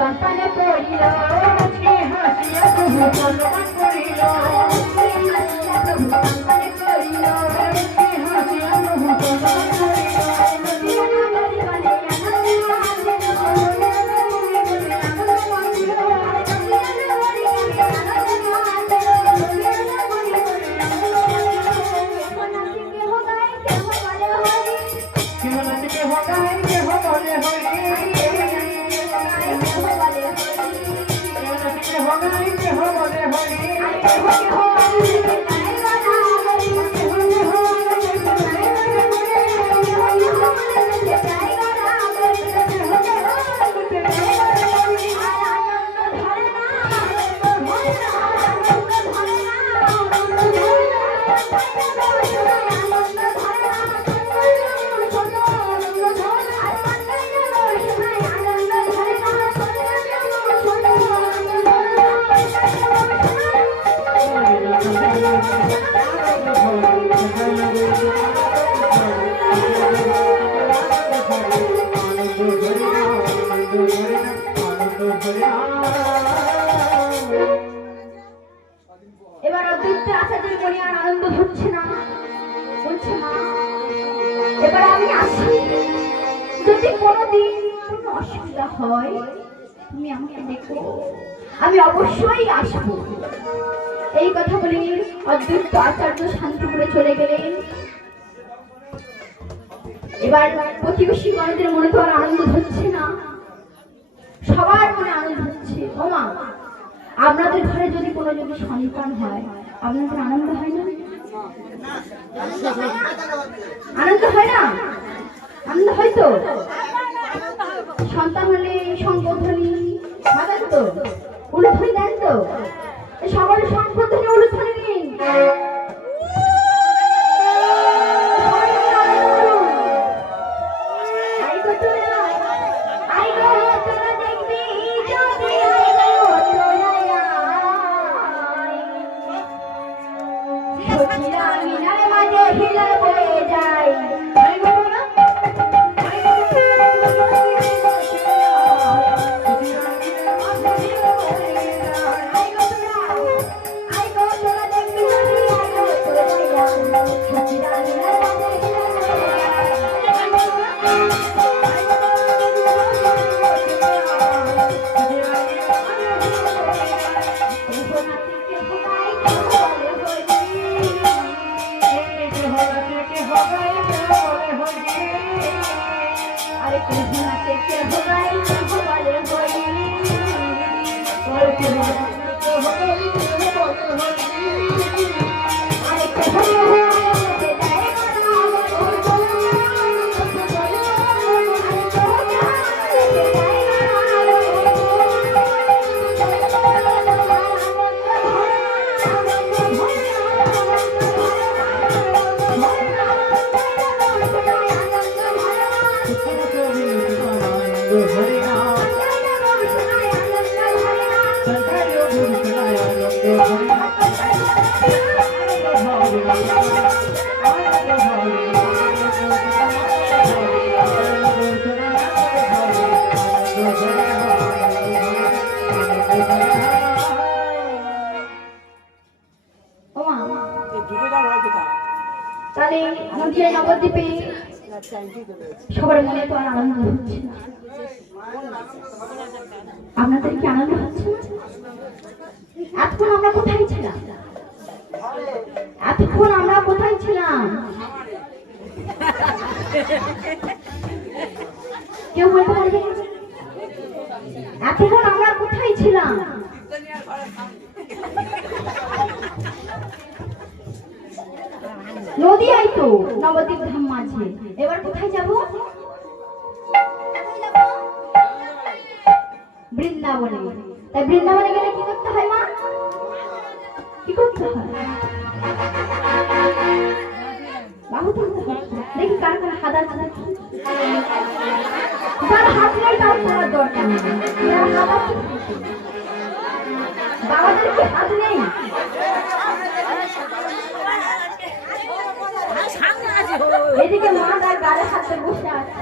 সন্তানে পড়িল মুখে হাসিয়া প্রভু প্রণাম করিল হাসিয়া প্রভু সন্তানে পড়িল মুখে হাসিয়া প্রভু প্রণাম করিল এবার অদ্বৈত আচার্যের মনে আর আনন্দ হচ্ছে না, বলছে মা এবার আমি আসি, যদি কোনোদিন কোনো অসুবিধা হয় তুমি আমাকে দেখো, আমি অবশ্যই আসবো। এই কথা বলে অদ্বৈত আচার্য শান্তিপুরে চলে গেলেন। এবার প্রতিবেশী গণদের মনে তো আর আনন্দ হচ্ছে না, সবার মনে আনন্দ হচ্ছে। ও মা আপনাদের ঘরে যদি কোনো সন্তান হয় আপনাদের আনন্দ হয় না? আনন্দ হয় না? আনন্দ হয় তো? সন্তান হলে সংবর্ধনী বাজান তো, উলুধ্বনি দেন তো, সবার সংবর্ধনী উলুধ্বনি দিন। নবদ্বীপে সবার মনে তো আর আনন্দ হচ্ছে না, আপনাদের কি আনন্দ হচ্ছে না? এতক্ষণ আমরা কোথায় ছিলাম? এতক্ষণ আমরা কোথায় ছিলাম? কেউ বলতে পারবে? এতক্ষণ আমরা কোথায় ছিলাম? নদিয়ায় তো, নবদ্বীপ ধাম মাঝে। এবার কোথায় যাব? বৃন্দাবনে। তাই বৃন্দাবনে গেলে কি করতে হয় মা? কি করতে হয়? বাহু তুলতে হয়। দেখি কার কার হাত আছে নাকি? যার হাত নেই তার করার দরকার নেই। বাবাদের কি হাত নেই? এদিকে মা তার গালে হাতে বসে আছে।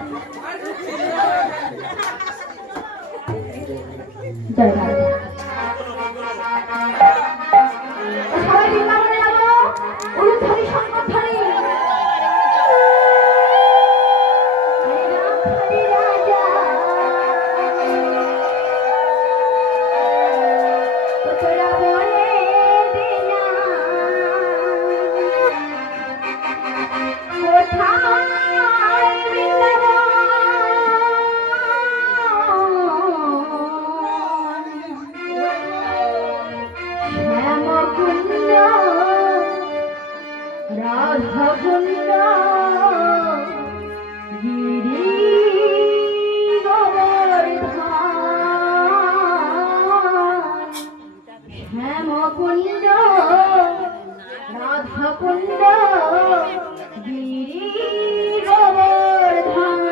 জয় রাধা। সবাই বৃন্দাবনে যাবো, উলুধ্বনি শঙ্খধ্বনি। হরে রাজা তোরা বলে দিনা কোথায় শ্যামকুণ্ড রাধাকুণ্ড গিরি গোবর্ধন শ্যামকুণ্ড রাধাকুণ্ড গিরি গোবর্ধন।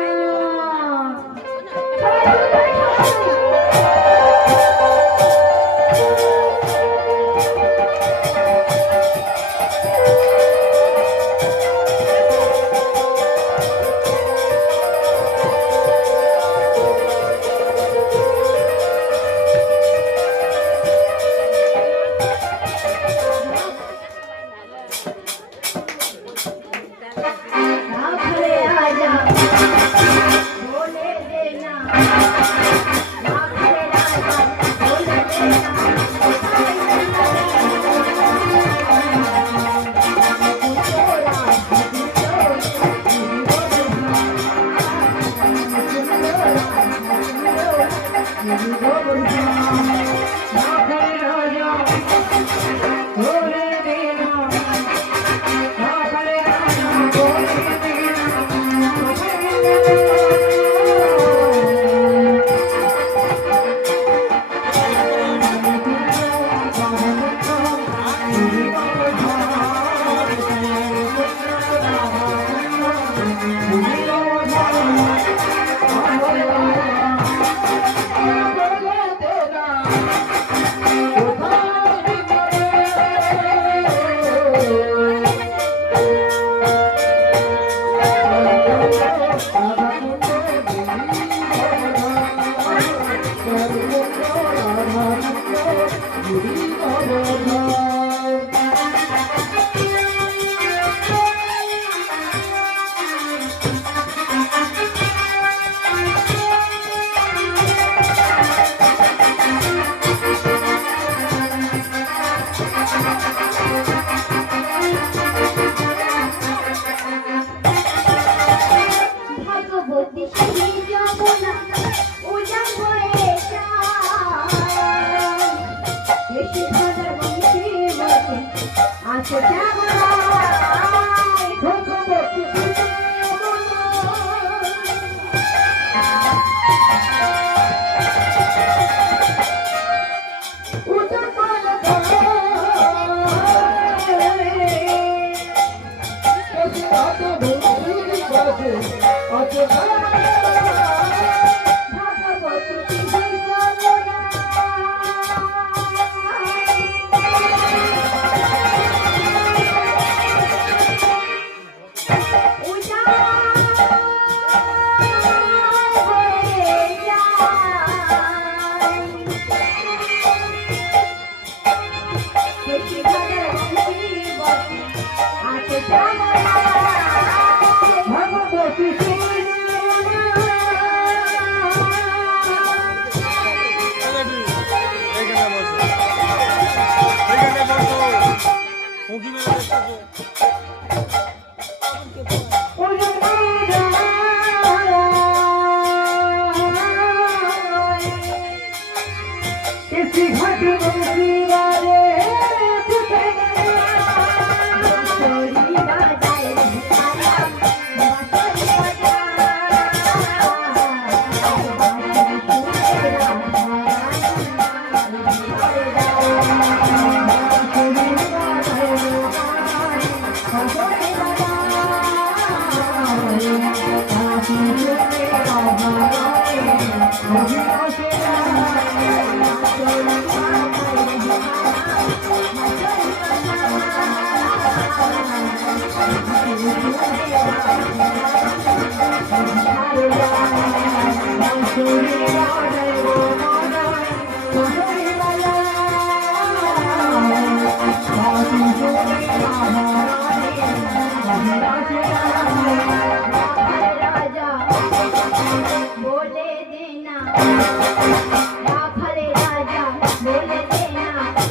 রাখালে রাজা বলে দে না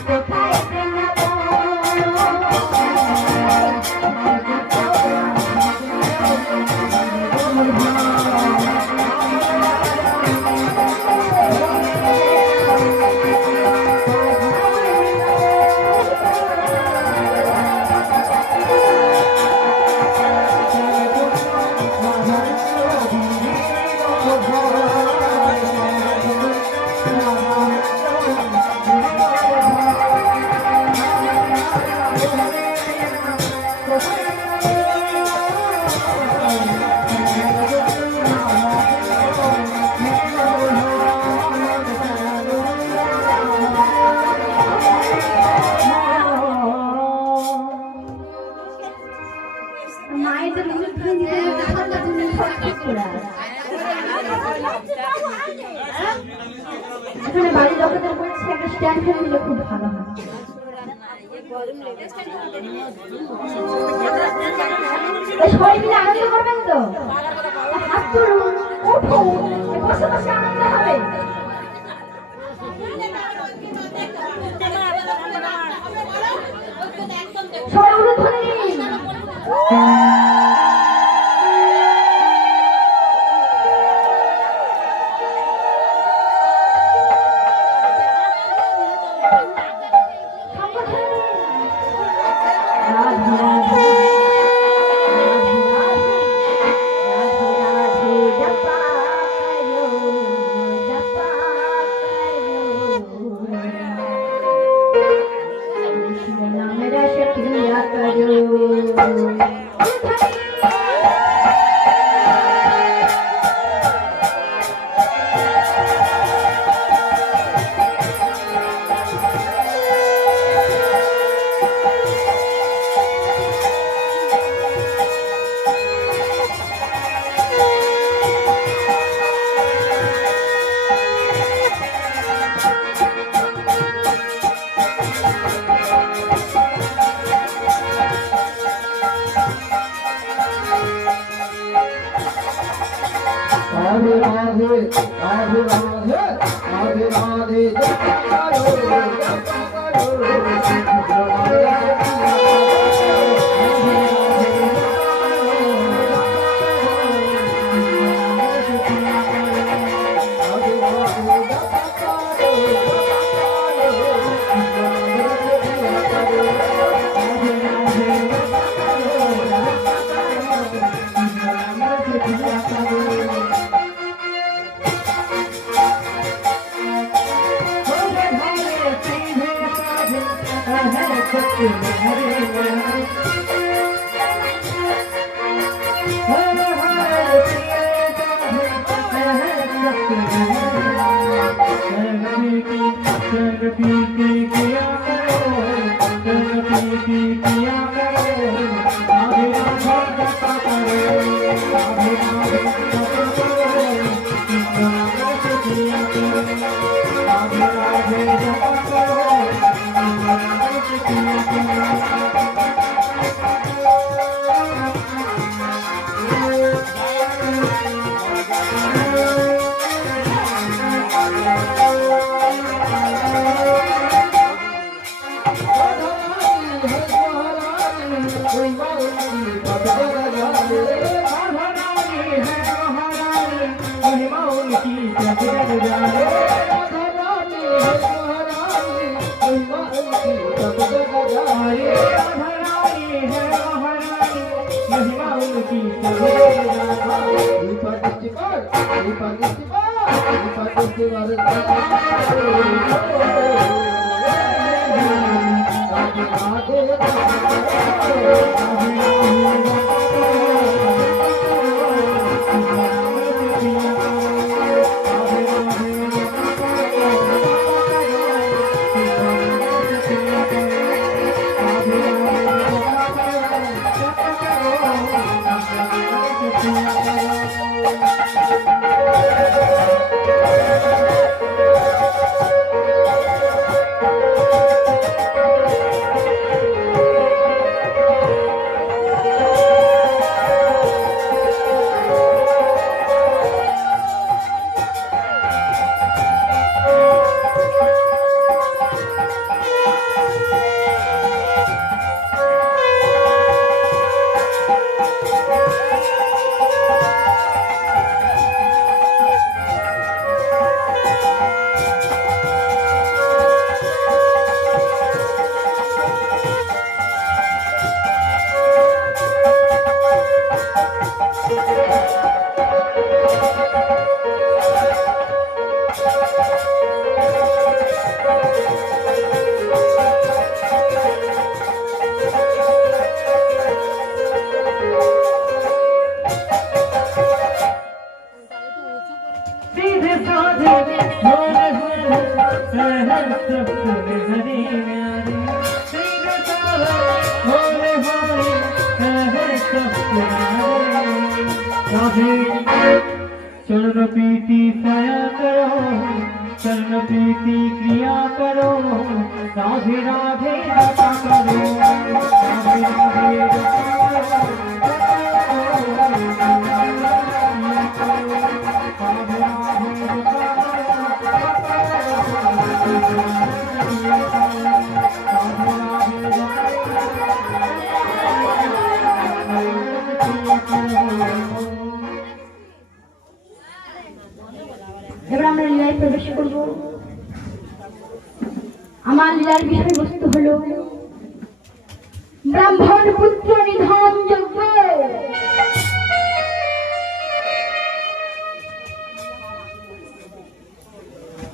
কোথায় মায়েদের এখানে বাড়ির লোকেদের বলছে একটা স্ট্যান্ড ফ্যান দিলে খুব ভালো হয়। সবাই মিলে আনন্দ করবেন তো? হাত তুলুন, উঠুন, বসে বসে আনন্দ হবে। সবাই উলুধ্বনি দিন। राधे राधे राधे राधे राधे सीधे साधे भोले भोले सब हरे न्यारे सीधे साधे भोले भोले सब राधे चरण प्रीति सया करो चरण प्रीति क्रिया करो राधे राधे रता करो राधे राधे এবার আমরা লীলায় প্রবেশ করব। আমার লীলার বিষয়বস্তু হলো ব্রাহ্মণ পুত্র নিধন যজ্ঞ।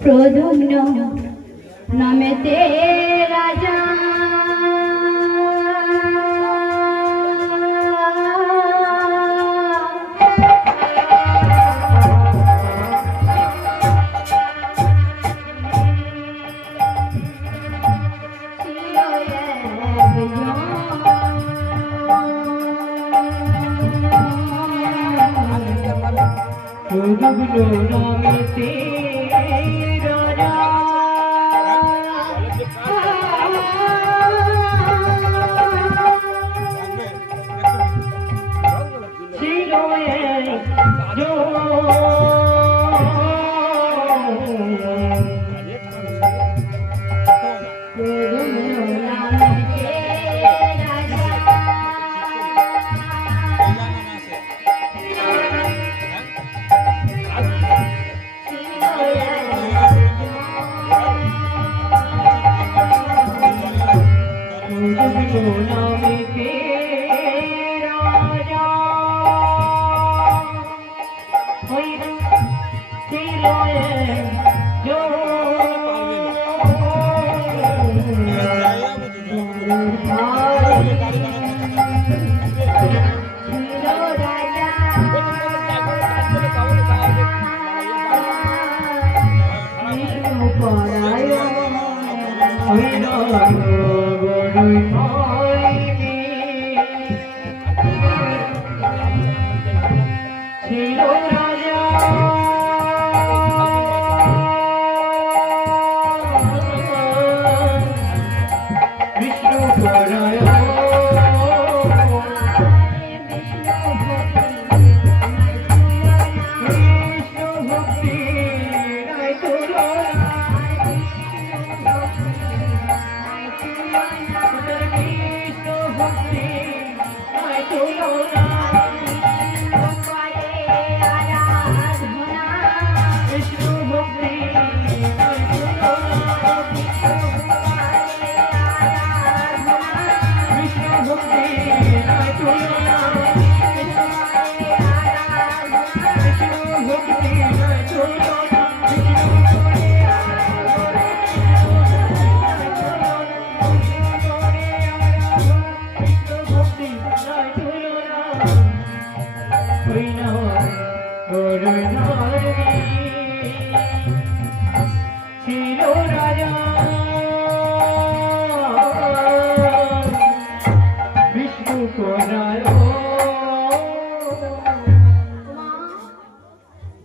প্রদ্যুম্ন নামেতে রাজা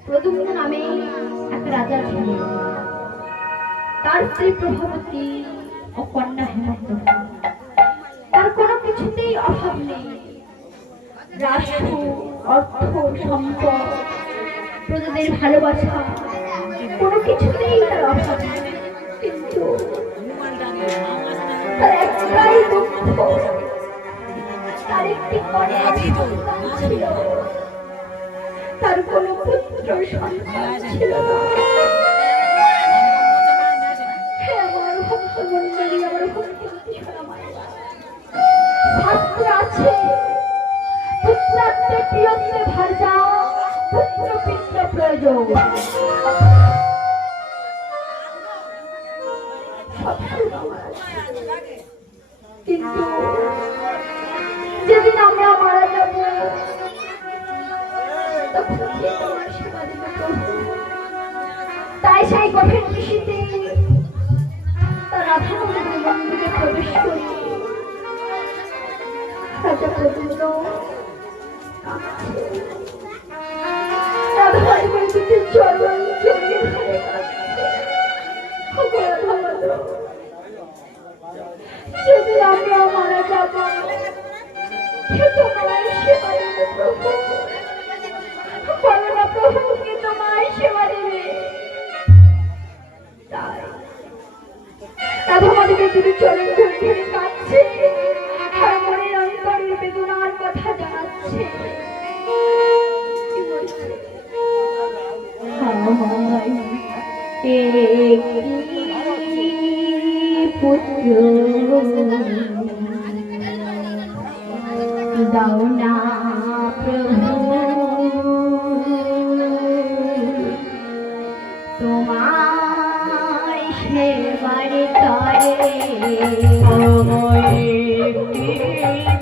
প্রদ্যুম্ন নামে এক রাজা ছিলেন। তার স্ত্রী প্রভাবতী ও কন্যা হেমন্ত। তার কোনো কিছুতেই অভাব নেই। রাষ্ট্র, অর্থ, সম্পদ, প্রজাদের ভালোবাসা, কোনো কিছুতেই তার অভাব নেই। কিন্তু তার একটাই দুঃখ, তার একটি কন্যা ছিল, তার কোনো পুত্র সন্তান ছিল না। আমার ভক্তমণ্ডলী, আমার ভক্তি শাস্ত্র আছে, পুত্রাত্মে প্রিয়ত্বে ভার্যা পুত্র পিত্র প্রয়োজন। কিন্তু যেদিন আমরা মারা যাব তখন কে তোমার সেবা দেবে প্রভু? তাই সেই কঠিন নিশীথে তার রাধা মাধবের মন্দিরে প্রবেশ করি। রাজা প্রদ্যুম্ন রাধা মাধবের দুটি চরণ জড়িয়ে ধরে কাঁদছে। ওগো রাধা মাধব, যেদিন আমরা মারা যাব সে তোমার সেবায় প্রভু, বলো না প্রভু কি তোমায় সেবা দেবে? তাই রাধা মাধবের দুটি চরণ ধরে কাঁদছে আর মনের অন্তরের বেদনার কথা জানাচ্ছে। কি বলছে? পুত্র দাও না প্রভু, তোমার সেবার তরে আমার একটি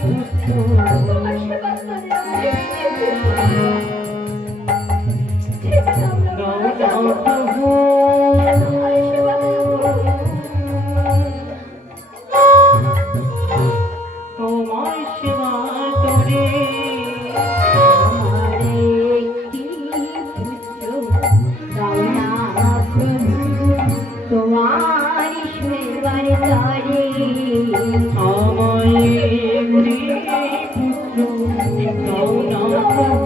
পুত্র তোমার সেবার তরে দাও না প্রভু, তোমার সেবা করে আমার একটি পুত্র দাও না প্রভু, তোমার সেবার তরে আমার একটি পুত্র দাও না প্রভু,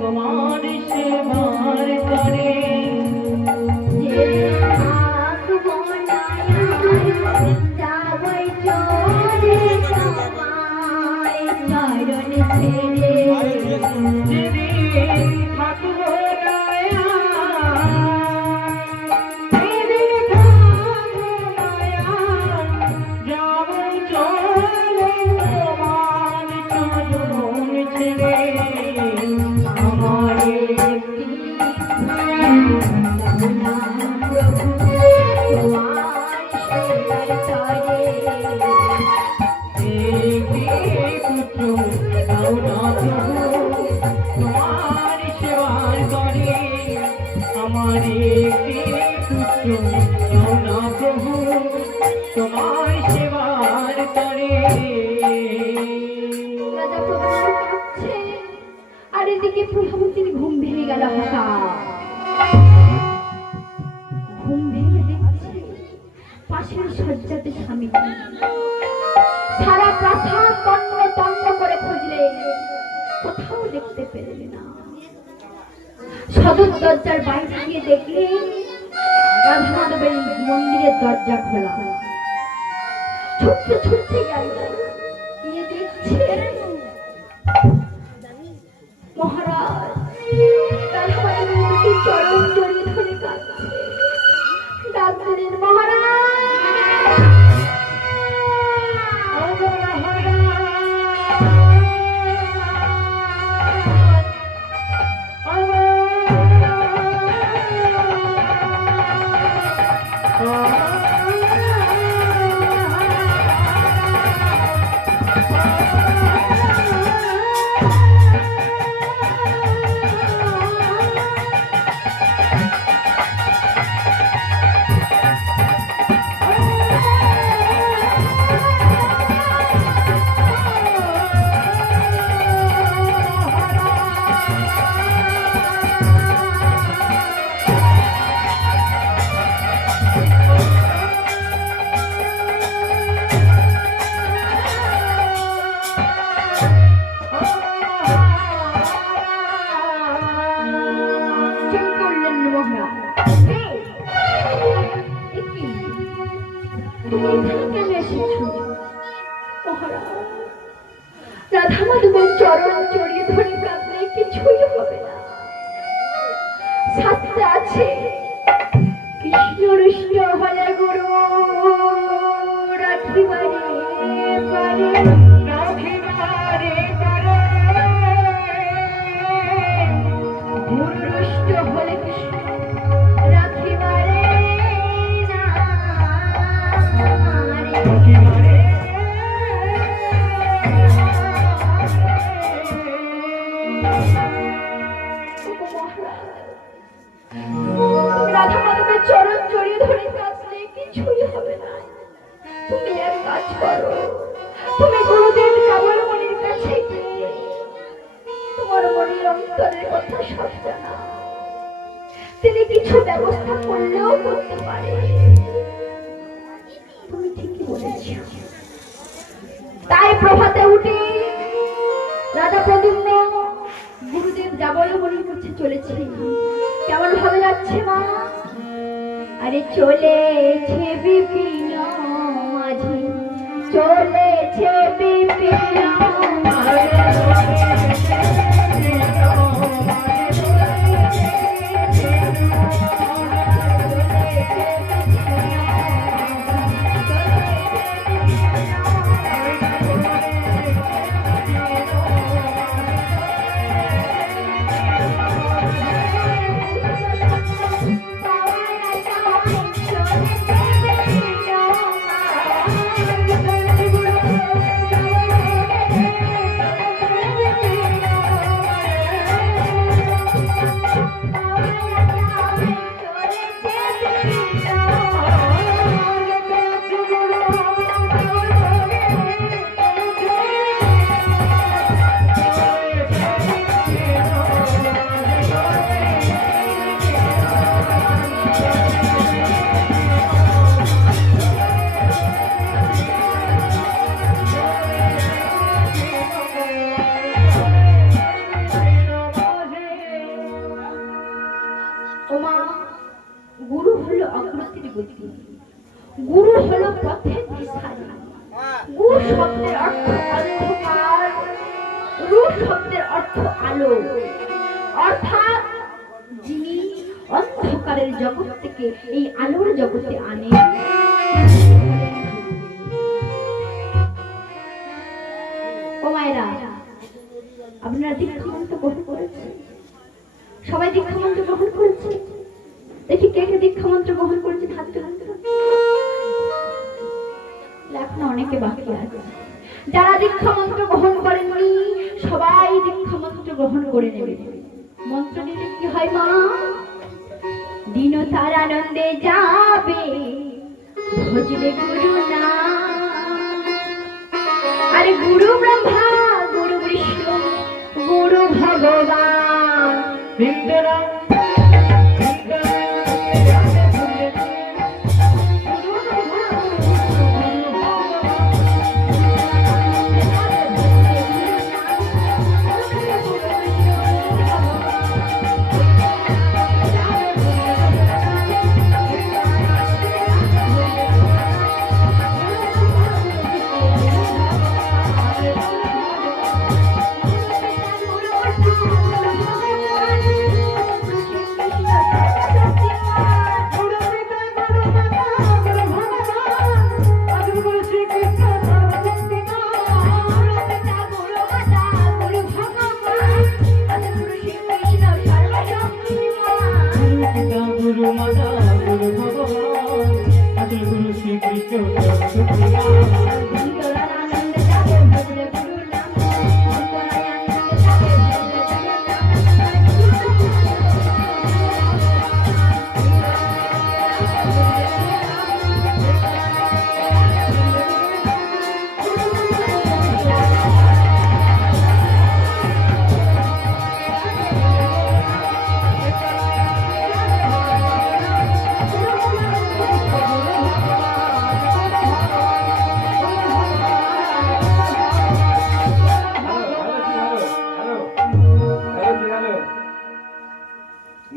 তোমার সেবার করে যেদিন থাকব নয়া, সেদিন থাকব নয়া, যাব চলে তোমার চরণ ছেড়ে। আমার একটি পুত্র দাও না প্রভু, তোমার সেবার করে। আমার একটি পুত্র দাও না প্রভু, তোমার সেবার করে। রাজা প্রদ্যুম্ন কাঁদছে আর এদিকে প্রভাবতীর ঘুম ভেঙে গেল হঠাৎ। ঘুম ভেঙে দেখছে পাশের শয্যাতে স্বামী সারা প্রাসাদ তন্ন তন্ন করে খুঁজলে কোথাও দেখতে পেলেন না। সদর দরজার বাইরে গিয়ে দেখলে রাধা মাধবের মন্দিরের দরজা খোলা। ছুটতে ছুটতে গেল, গিয়ে দেখছে মহারাজ রাধা মাধবের দুটি চরণ জড়িয়ে ধরে কাঁদছে। ডাক দিলেন, মহারাজ রাধা মাধবের চরণ জড়িয়ে ধরে কাঁদলে কিছুই হবে না। শাস্ত্রে আছে কৃষ্ণ রুষ্ট হলে গুরু রাখিবারে পারে, রাখিবারে পারে, গুরু রুষ্ট হলে কৃষ্ণ রাখিবারে না রে। মহারাজ চরণ জড়িয়ে ধরে কাঁদলে কিছুই হবে না। তুমি এক কাজ করো, তুমি গুরুদেব কাবলমণির কাছে গিয়ে তোমার মনের অন্তরের কথা সব জানাও। তিনি কিছু ব্যবস্থা করলেও করতে পারে। তুমি ঠিকই বলেছ। তাই প্রভাতে উঠে রাজা প্রদ্যুম্ন গুরুদেব কাবলমণির কাছে চলেছে। কেমন ভাবে যাচ্ছে মা? আরে চলেছে বিপিন মাঝি, চলেছে বিপিন গুরু হলো পথের দিশারি। গু শব্দের অর্থ অন্ধকার, রু শব্দের অর্থ আলো, অর্থাৎ যিনি অন্ধকারের জগৎ থেকে এই আলোর জগতে আনে। ও মায়েরা, আপনারা দীক্ষামন্ত্র গ্রহণ করেছেন? সবাই দীক্ষামন্ত্র গ্রহণ করেছে? দেখি কে কে দীক্ষামন্ত্র গ্রহণ করেছেন, হাত তুলে। এখন অনেকে বাকি আছে। যারা দীক্ষামন্ত্র গ্রহণ করেননি সবাই দীক্ষামন্ত্র গ্রহণ করে নেবে। মন্ত্র দিতে কি হয় মা? দিন তার আনন্দে যাবে, ভজবে গুরু নাম। আরে গুরু ব্রহ্মা, গুরু বিষ্ণু, গুরু ভগবান।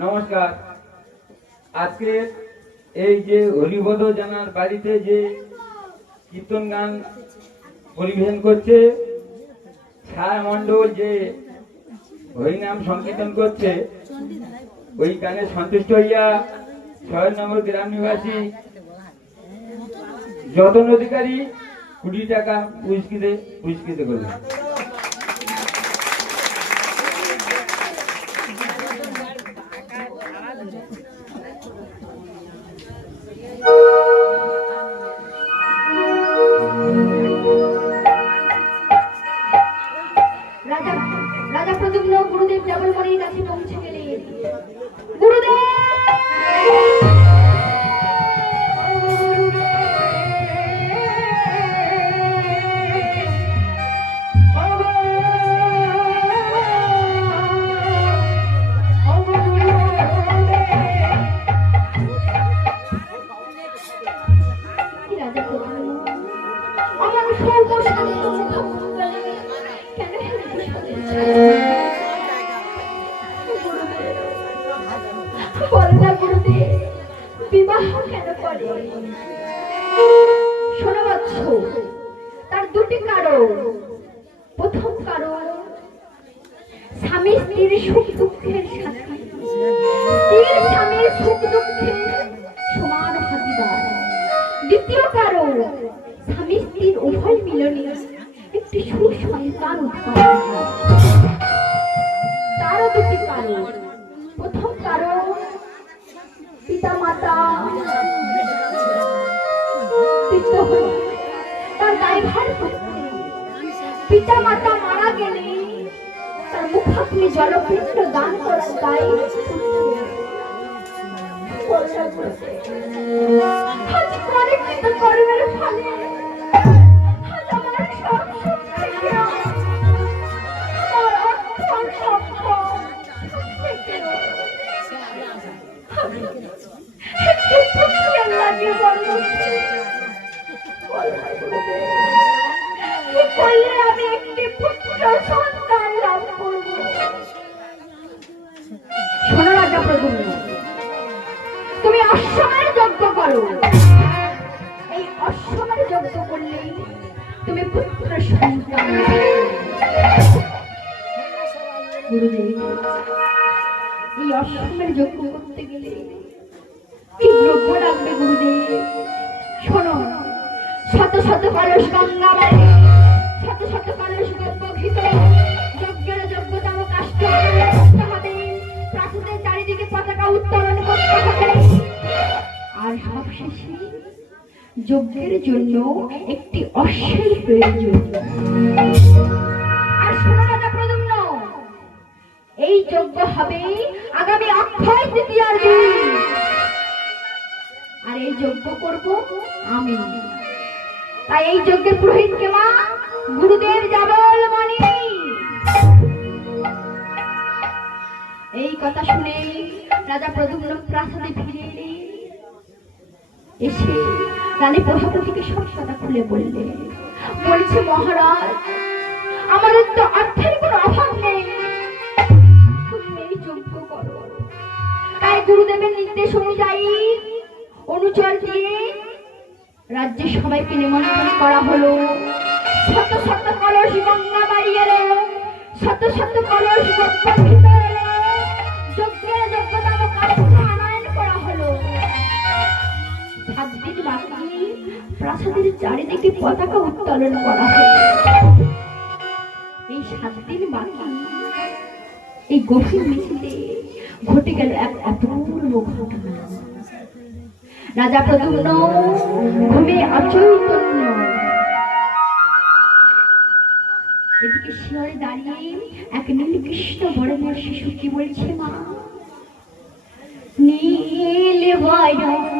নমস্কার। আজকে এই যে হরিবোধ জানার বাড়িতে যে কীর্তন গান পরিবেশন করছে, ছায়া মণ্ডল যে হরিনাম সংকীর্তন করছে, ওই গানে সন্তুষ্ট হইয়া ৬ নম্বর গ্রাম নিবাসী যতন অধিকারী ২০ টাকা পুরস্কৃত করলেন। রাজা প্রদ্যুম্ন গুরুদেব কাবলমণির কাছে পৌঁছে গেলেন। গুরুদেব বলো না গুরুদেব, বিবাহ কেন করে? শোনো বৎস, তার দুটি কারণ। প্রথম কারণ, স্বামী স্ত্রীর সুখ দুঃখের সাথী, স্ত্রীর স্বামীর সুখ দুঃখের সমান ভাগিদার। দ্বিতীয় কারণ, স্বামী স্ত্রীর উভয় মিলনে একটি সুসন্তান উৎপন্ন হয়। তারও দুটি কারণ। প্রথম কারণ, পিতা মাতা তার দায়ভার করতে, পিতা মাতা মারা গেলে তার মুখাগ্নি জলপিণ্ড দান করার দায় আজ পরীক্ষিত কর্মের ফলে আজ আমার সব সুখ থেকে, আমার অর্থ সম্পদ থেকে একটি পুত্রের লাগে বড় কি করলে আমি একটি পুত্র সন্তান লাভ করব? শোনো রাজা প্রদ্যুম্ন, তুমি অশ্বমের যজ্ঞ করো। এই অশ্বমের যজ্ঞ করলে তুমি পুত্র সন্তান। গুরুদেব, এই অশ্বমের যজ্ঞ করতে গেলে কি দ্রব্য লাগবে গুরুদেব? শোনো, শত শত কলস গঙ্গা বাড়ি, শত শত কলস গঙ্গ ঘিত, যজ্ঞের যোগ্যতম কাষ্ঠ করতে হবে, প্রাসাদের চারিদিকে পতাকা উত্তোলন করতে হবে, আর সবশেষে যজ্ঞের জন্য একটি অশ্বের প্রয়োজন। আর শোনো রাজা প্রদ্যুম্ন, এই যজ্ঞ হবে আগামী অক্ষয় তৃতীয়ার দিন, আর এই যজ্ঞ করব আমি। তাই এই যজ্ঞের পুরোহিত কে মা? গুরুদেব যাবল মণি। এই কথা শুনে রাজা প্রদ্যুম্ন প্রাসাদে ফিরে এলেন। এসে রানী প্রভাবতীকে সব কথা খুলে বললে। বলছে, মহারাজ, আমাদের তো অর্থের কোনো অভাব নেই, তুমি এই যজ্ঞ করো। তাই গুরুদেবের নির্দেশ অনুযায়ী অনুচর দিয়ে রাজ্যের সবাইকে নিমন্ত্রণ করা হলো। শত শত কলস গঙ্গা বাড়ি এলো, শত শত কলস গঙ্গিত এলো, যজ্ঞের যোগ্যতম কাষ্ঠ আনয়ন করা হলো। 7 দিন বাকি প্রাসাদের চারিদিকে পতাকা উত্তোলন করা হলো। এই 7 দিন বাকি এই গভীর মিছিলে ঘটে গেল এক অপূর্ব ঘটনা। রাজা প্রদ্যুম্ন ঘুমে অচৈতন্য। এদিকে শিয়রে দাঁড়িয়ে এক নীলকৃষ্ণ বর্ণের শিশু কি বলছে, মা নীল বরণ